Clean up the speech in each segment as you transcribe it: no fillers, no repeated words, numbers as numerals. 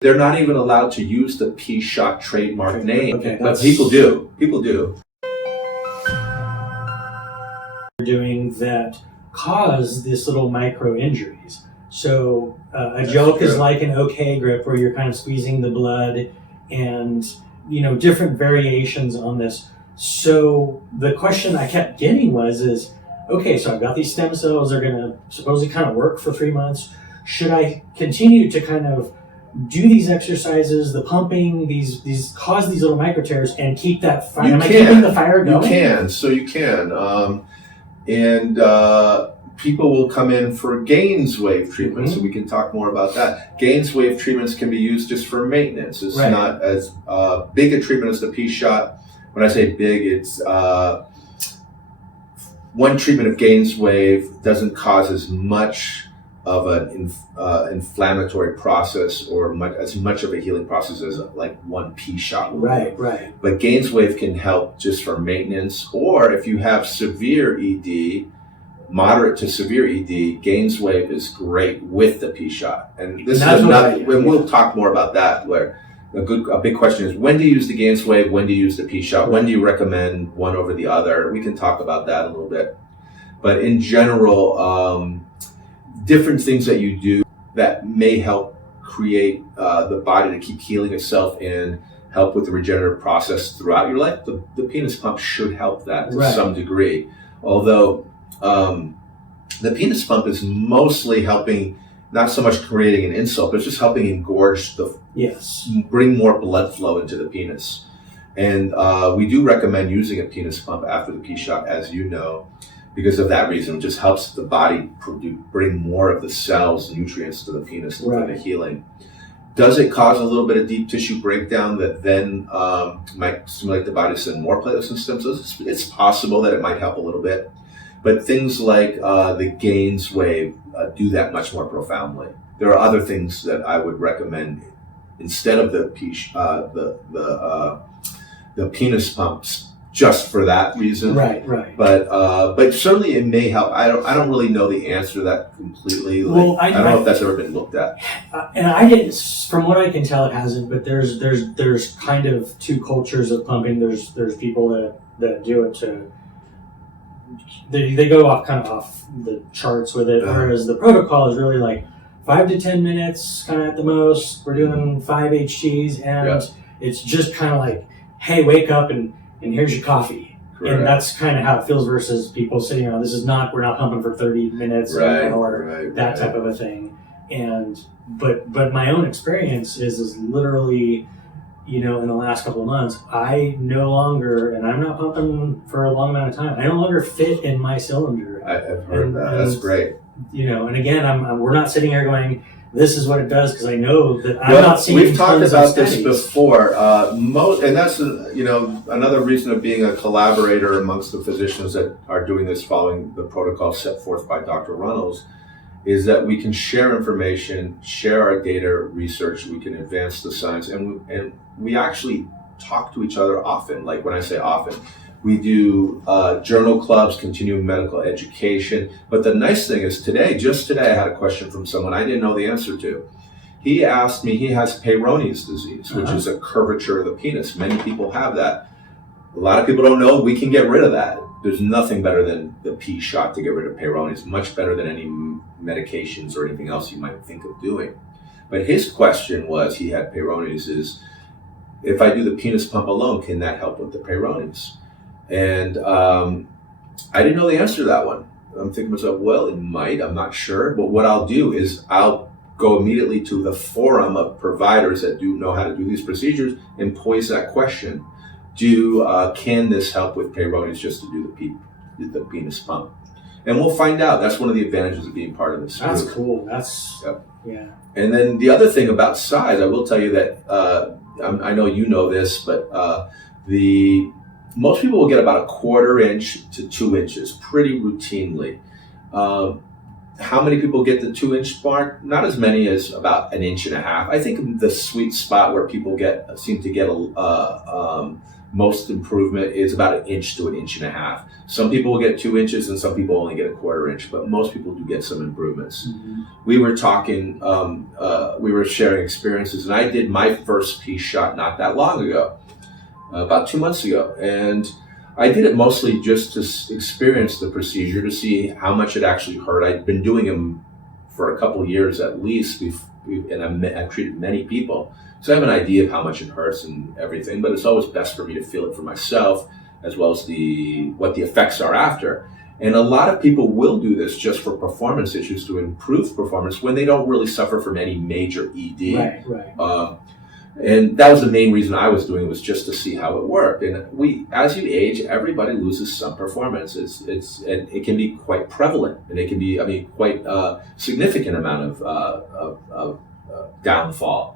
They're not even allowed to use the P-Shot trademark name, Okay, but people do. People do. Doing that cause this little micro injuries. So a joke is like an OK grip, where you're kind of squeezing the blood, and different variations on this. So the question I kept getting is okay, so I've got these stem cells, they're going to supposedly kind of work for 3 months. Should I continue to kind of do these exercises, the pumping, these cause these little micro tears, and keep that fire? Am I keeping the fire going? You can. So you can. And people will come in for Gaines wave treatment, so we can talk more about that. Gaines wave treatments can be used just for maintenance. It's not as big a treatment as the P-Shot. When I say big, it's one treatment of Gaines wave doesn't cause as much of an inflammatory process or as much of a healing process as like one P-Shot will. Right. But Gaines wave can help just for maintenance, or if you have severe ED, moderate to severe ED, Gaines wave is great with the P-Shot. And this is another, and we'll talk more about that, where a big question is, when do you use the Gaines wave? When do you use the P-Shot? When do you recommend one over the other? We can talk about that a little bit. But in general, different things that you do that may help create the body to keep healing itself and help with the regenerative process throughout your life. The penis pump should help that to some degree. Although the penis pump is mostly helping, not so much creating an insult, but it's just helping engorge bring more blood flow into the penis. And we do recommend using a penis pump after the P-Shot, as you know, because of that reason. It just helps the body bring more of the cells, nutrients to the penis for the healing. Does it cause a little bit of deep tissue breakdown that then might stimulate the body to send more platelets and stem cells? It's possible that it might help a little bit. But things like the Gaines wave do that much more profoundly. There are other things that I would recommend instead of the penis pumps, just for that reason. Right. But certainly it may help. I don't really know the answer to that completely. I don't know if that's ever been looked at. And I didn't, from what I can tell, it hasn't. But there's kind of two cultures of pumping. There's people that do it to. They go off the charts with it, whereas the protocol is really like 5 to 10 minutes, kind of at the most. We're doing 5 HTs, and it's just kind of like, hey, wake up and here's your coffee. Correct. And that's kind of how it feels versus people sitting around. We're not pumping for 30 minutes or that type of a thing. And but my own experience is literally, in the last couple of months, I no longer, and I'm not pumping for a long amount of time, I no longer fit in my cylinder. I've heard that. That's great. And again, we're not sitting here going, this is what it does, because I know that I'm not seeing. We've talked about this before, and that's another reason of being a collaborator amongst the physicians that are doing this following the protocol set forth by Dr. Runnels, is that we can share information, share our data research, we can advance the science, and we actually talk to each other often. Like when I say often, we do journal clubs, continuing medical education. But the nice thing is just today, I had a question from someone I didn't know the answer to. He asked me, he has Peyronie's disease, which is a curvature of the penis. Many people have that. A lot of people don't know we can get rid of that. There's nothing better than the P-Shot to get rid of Peyronie's, much better than any medications or anything else you might think of doing. But his question was, he had Peyronie's, is if I do the penis pump alone, can that help with the Peyronie's? And I didn't know the answer to that one. I'm thinking to myself, well, it might, I'm not sure. But what I'll do is I'll go immediately to the forum of providers that do know how to do these procedures and pose that question. Can this help with Peyronie's just to do the penis pump? And we'll find out. That's one of the advantages of being part of this group. That's cool. Yeah. And then the other thing about size, I will tell you that, I know you know this, but most people will get about 1/4 inch to 2 inches pretty routinely. How many people get the 2 inch mark? Not as many as about 1.5 inches. I think the sweet spot where people seem to get most improvement is about 1 inch to 1.5 inches. Some people will get 2 inches and some people only get 1/4 inch, but most people do get some improvements. Mm-hmm. We were talking, we were sharing experiences, and I did my first P shot not that long ago, about 2 months ago. And I did it mostly just to experience the procedure, to see how much it actually hurt. I'd been doing them for a couple of years at least, and I've treated many people. So I have an idea of how much it hurts and everything, but it's always best for me to feel it for myself, as well as what the effects are after. And a lot of people will do this just for performance issues, to improve performance when they don't really suffer from any major ED. Right. And that was the main reason I was doing it, was just to see how it worked. And as you age, everybody loses some performance. And it can be quite prevalent, and it can be, quite a significant amount of downfall.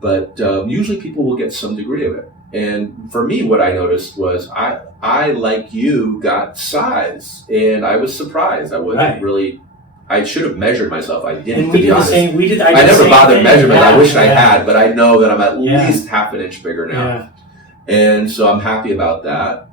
But usually people will get some degree of it. And for me, what I noticed was I like you, got size, and I was surprised. I wasn't really. I should have measured myself. I didn't. And we did the same. I never bothered measurement. I wish I had, but I know that I'm at least 1/2 inch bigger now, and so I'm happy about that.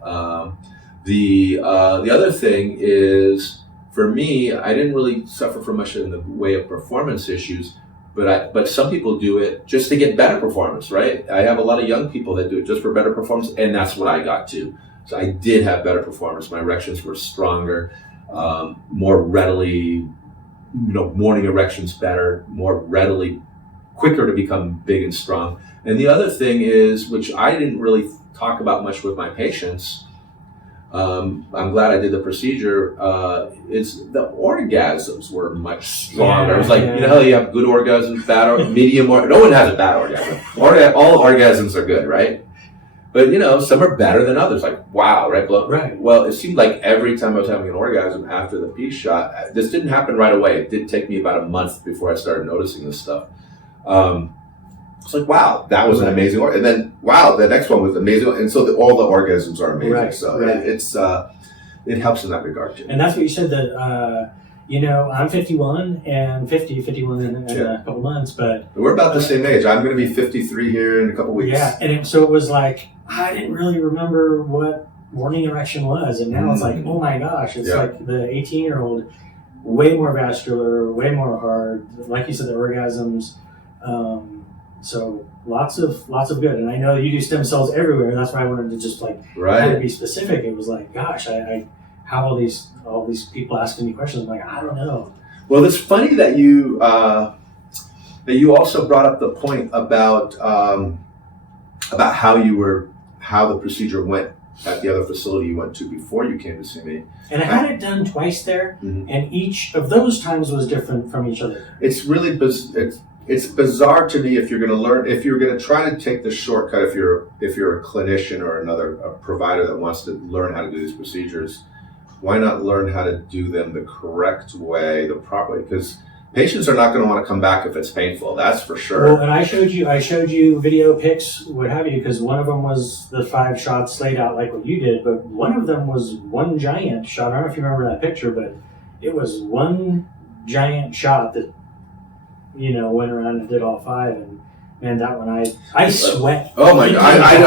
The other thing is, for me, I didn't really suffer from much in the way of performance issues. But some people do it just to get better performance, right? I have a lot of young people that do it just for better performance, and that's what I got to. So I did have better performance. My erections were stronger, more readily, morning erections better, more readily, quicker to become big and strong. And the other thing is, which I didn't really talk about much with my patients, I'm glad I did the procedure, is the orgasms were much stronger. It was like, you have good orgasms, bad or medium, no one has a bad orgasm. All orgasms are good, right? But some are better than others, like, wow, right? Right. Well, it seemed like every time I was having an orgasm after the P shot, this didn't happen right away. It did take me about a month before I started noticing this stuff. It's like, wow, that was an amazing and then wow, the next one was amazing, and so all the orgasms are amazing. Right, so right. It helps in that regard too. And that's what you said, that I'm 51 and 51 in a couple months, but we're about the same age. I'm going to be 53 here in a couple weeks. Yeah, and so it was like, I didn't really remember what morning erection was, and now it's like, oh my gosh, it's like the 18-year-old, way more vascular, way more hard, like you said, the orgasms. So lots of good, and I know you do stem cells everywhere. That's why I wanted to just kind of be specific. It was like, gosh, I have all these people asking me questions. I'm like, I don't know. Well, it's funny that you also brought up the point about how the procedure went at the other facility you went to before you came to see me. And I had it done twice there, and each of those times was different from each other. It's really it's bizarre to me if you're going to try to take the shortcut, if you're a clinician or a provider that wants to learn how to do these procedures, why not learn how to do them the correct way, the proper way? Because patients are not going to want to come back if it's painful. That's for sure. Well, and I showed you video pics, what have you, because one of them was the 5 shots laid out like what you did, but one of them was one giant shot. I don't know if you remember that picture, but it was one giant shot that went around and did all 5, and man, that one I sweat. Oh my god! I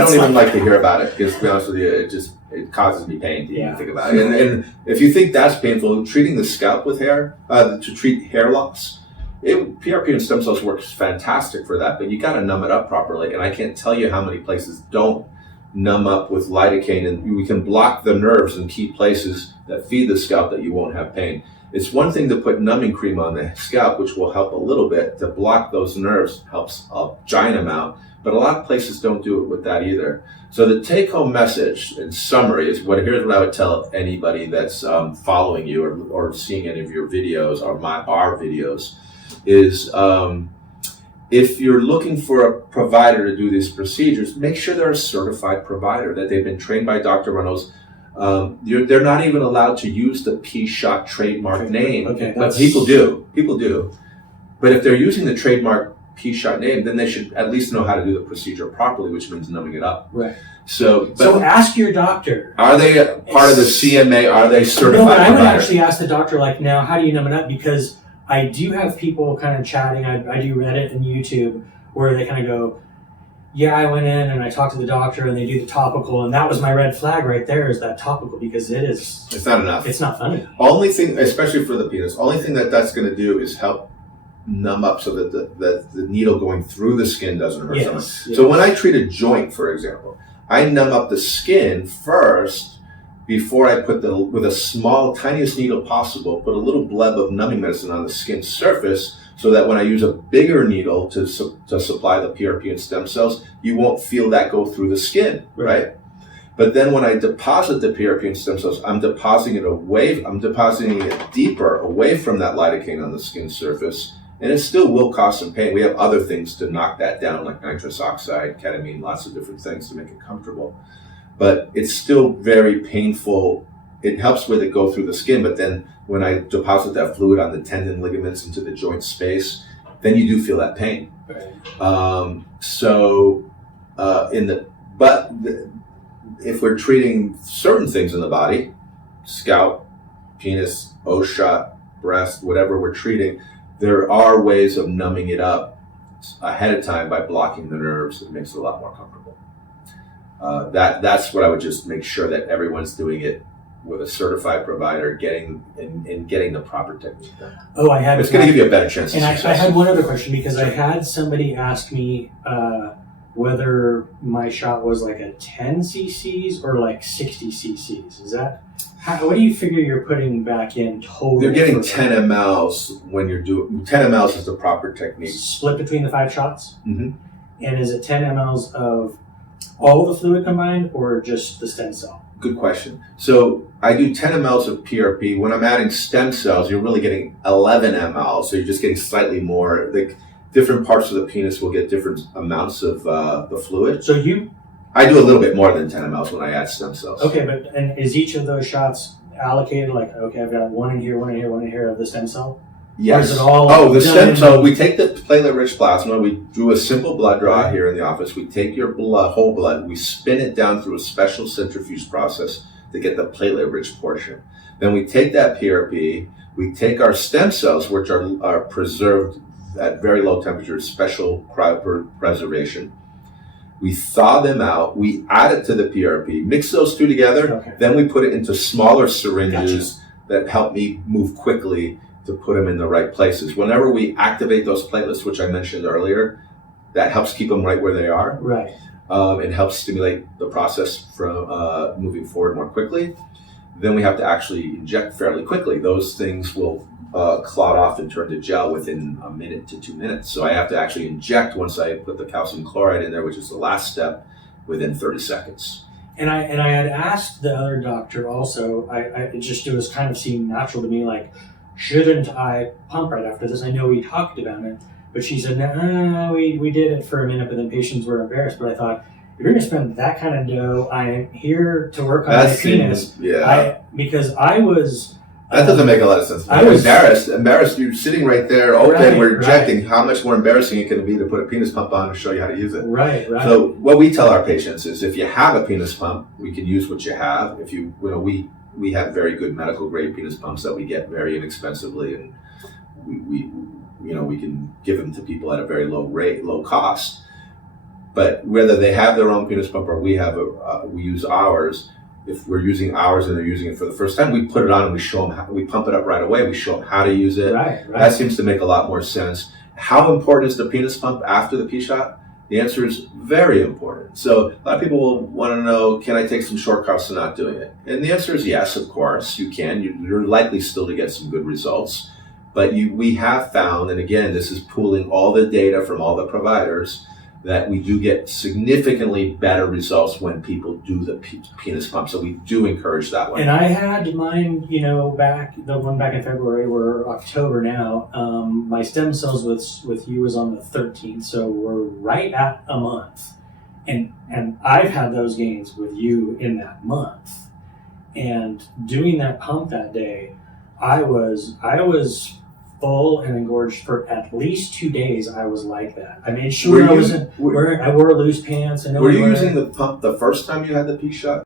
don't even like to hear about it, because to be honest with you, it causes me pain to even think about it. And if you think that's painful, treating the scalp with hair to treat hair loss, PRP and stem cells works fantastic for that. But you got to numb it up properly, and I can't tell you how many places don't numb up with lidocaine, and we can block the nerves in key places that feed the scalp that you won't have pain. It's one thing to put numbing cream on the scalp, which will help a little bit. To block those nerves helps a giant amount, but a lot of places don't do it with that either. So the take-home message, in summary, is here's what I would tell anybody that's following you or seeing any of your videos or our videos, is if you're looking for a provider to do these procedures, make sure they're a certified provider, that they've been trained by Dr. Reynolds. They're not even allowed to use the P-Shot trademark name, but people do. But if they're using the trademark P-Shot name, then they should at least know how to do the procedure properly, which means numbing it up. Right. So ask your doctor. Are they part of the CMA? Are they certified? No, but I would actually ask the doctor, now, how do you numb it up? Because I do have people kind of chatting. I do Reddit and YouTube where they kind of go, yeah, I went in and I talked to the doctor and they do the topical, and that was my red flag right there, is that topical, because It's not enough. It's not funny. Only thing, especially for the penis, only thing that's going to do is help numb up so that the needle going through the skin doesn't hurt so much. Yes. So when I treat a joint, for example, I numb up the skin first before I put with a small, tiniest needle possible, put a little bleb of numbing medicine on the skin surface, so that when I use a bigger needle to supply the PRP and stem cells, you won't feel that go through the skin, right? But then when I deposit the PRP and stem cells, I'm depositing it deeper away from that lidocaine on the skin surface, and it still will cause some pain. We have other things to knock that down, like nitrous oxide, ketamine, lots of different things to make it comfortable. But it's still very painful. It helps with it go through the skin, but then when I deposit that fluid on the tendon ligaments into the joint space, then you do feel that pain. Right. If we're treating certain things in the body, scalp, penis, O-shot, breast, whatever we're treating, there are ways of numbing it up ahead of time by blocking the nerves. It makes it a lot more comfortable. That's what I would just make sure that everyone's doing it with a certified provider, getting the proper technique done. Oh, I had. It's going to give you a better chance. And I had one other question, because I had somebody ask me whether my shot was like a 10 cc's or like 60 cc's. Is that what do you figure you're putting back in total? They're getting 10 mLs when you're doing 10 mLs is the proper technique. Split between the 5 shots. Mm-hmm. And is it 10 mLs of all the fluid combined, or just the stem cell? Good question. So I do 10 mLs of PRP. When I'm adding stem cells, you're really getting 11 mLs. So you're just getting slightly more. Like different parts of the penis will get different amounts of the fluid. So I do a little bit more than 10 mLs when I add stem cells. Okay, and is each of those shots allocated? Like, okay, I've got one in here, one in here, one in here of the stem cell? Yes. Or is it all the stem cell, we take the platelet-rich plasma, we do a simple blood draw here in the office. We take your whole blood, we spin it down through a special centrifuge process to get the platelet-rich portion. Then we take that PRP, we take our stem cells, which are preserved at very low temperatures, special cryopreservation. We thaw them out, we add it to the PRP, mix those two together, then we put it into smaller syringes that help me move quickly to put them in the right places. Whenever we activate those platelets, which I mentioned earlier, that helps keep them right where they are. Right. It helps stimulate the process from moving forward more quickly. Then we have to actually inject fairly quickly. Those things will clot off and turn to gel within a minute to 2 minutes. So I have to actually inject once I put the calcium chloride in there, which is the last step, within 30 seconds. And I had asked the other doctor also, it was kind of seemed natural to me, like, shouldn't I pump right after this? I know we talked about it, but she said, no, we did it for a minute, but then patients were embarrassed. But I thought, if you're going to spend that kind of dough, I am here to work on my penis. Yeah. Because I was... That doesn't make a lot of sense. I was embarrassed. You're sitting right there, open, we're injecting. Right. How much more embarrassing it can be to put a penis pump on and show you how to use it. Right. So what we tell our patients is, if you have a penis pump, we can use what you have. If we have very good medical grade penis pumps that we get very inexpensively, and we can give them to people at a very low cost. But whether they have their own penis pump or we use ours, if we're using ours and they're using it for the first time, we put it on and we show them we pump it up right away. We show them how to use it. Right. That seems to make a lot more sense. How important is the penis pump after the P-shot? The answer is very important. So a lot of people will want to know, can I take some shortcuts to not doing it? And the answer is yes, of course, you can. You're likely still to get some good results. But we have found, and again, this is pooling all the data from all the providers, that we do get significantly better results when people do the penis pump. So we do encourage that one. And I had mine, the one back in February, we're October now. My stem cells with you was on the 13th, so we're right at a month. And I've had those gains with you in that month. And doing that pump that day, I was full and engorged for at least 2 days. I was like that. I made sure I wore loose pants. Were you using the pump the first time you had the P-shot?